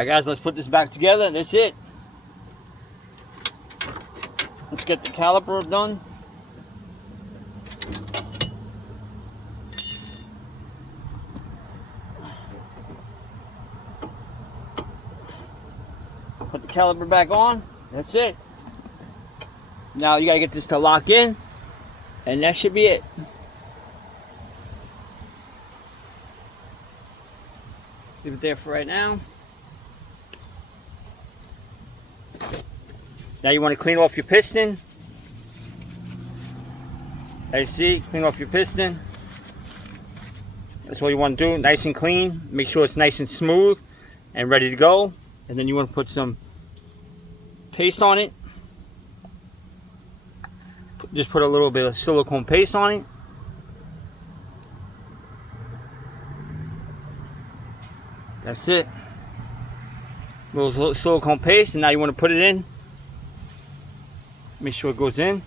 Alright guys, let's put this back together. That's it. Let's get the caliper done. Put the caliper back on. That's it. Now you gotta get this to lock in, and that should be it. Leave it there for right now. Now you want to clean off your piston. As you see, clean off your piston. That's what you want to do, nice and clean. Make sure it's nice and smooth and ready to go. And then you want to put some paste on it. Just put a little bit of silicone paste on it. That's it. A little silicone paste, and now you want to put it in. Make sure it goes in.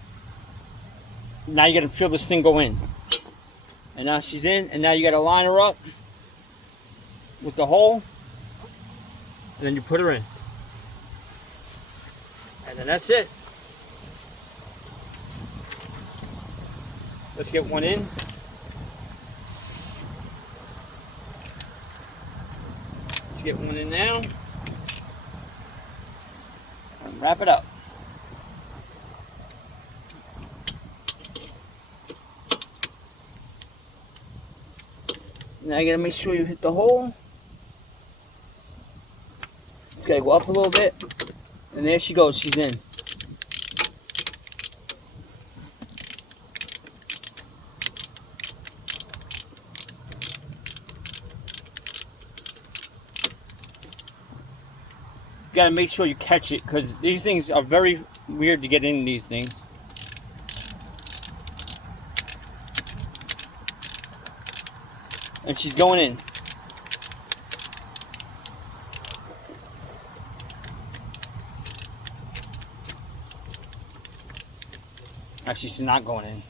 Now you got to feel this thing go in. And now she's in, and now you got to line her up with the hole, and then you put her in. And then that's it. Let's get one in. Let's get one in now. And wrap it up. Now you gotta make sure you hit the hole. Just gotta go up a little bit. And there she goes, she's in. You gotta make sure you catch it, because these things are very weird to get in these things. And she's going in. Actually, she's not going in.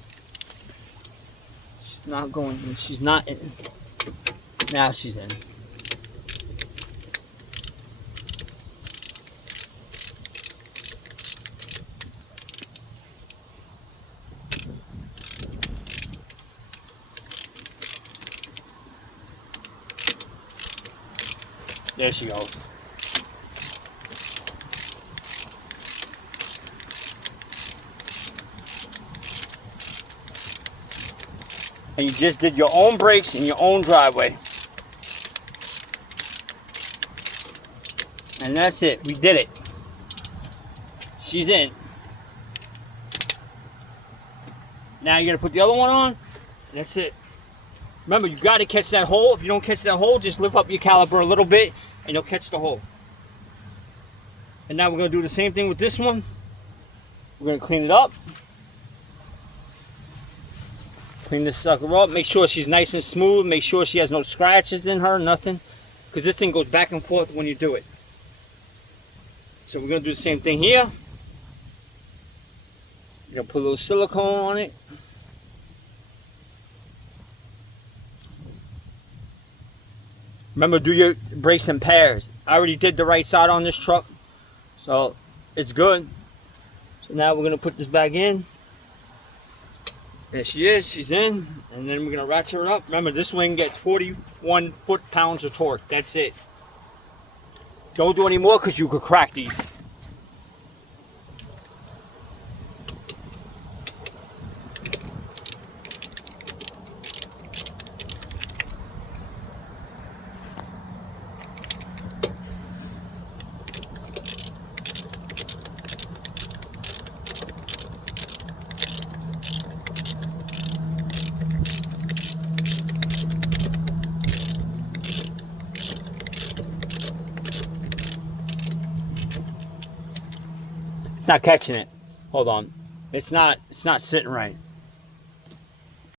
She's not going in. She's not in. Now she's in. There she goes. And you just did your own brakes in your own driveway. And that's it. We did it. She's in. Now you gotta put the other one on. That's it. Remember, you got to catch that hole. If you don't catch that hole, just lift up your caliper a little bit and you'll catch the hole. And now we're going to do the same thing with this one. We're going to clean it up. Clean this sucker up. Make sure she's nice and smooth. Make sure she has no scratches in her, nothing. Because this thing goes back and forth when you do it. So we're going to do the same thing here. You're going to put a little silicone on it. Remember, do your brakes in pairs. I already did the right side on this truck, so it's good. So now we're going to put this back in. There she is, she's in. And then we're going to ratchet her up. Remember, this wing gets 41 foot-pounds of torque. That's it. Don't do any more because you could crack these. It's not catching it. Hold on. It's not sitting right.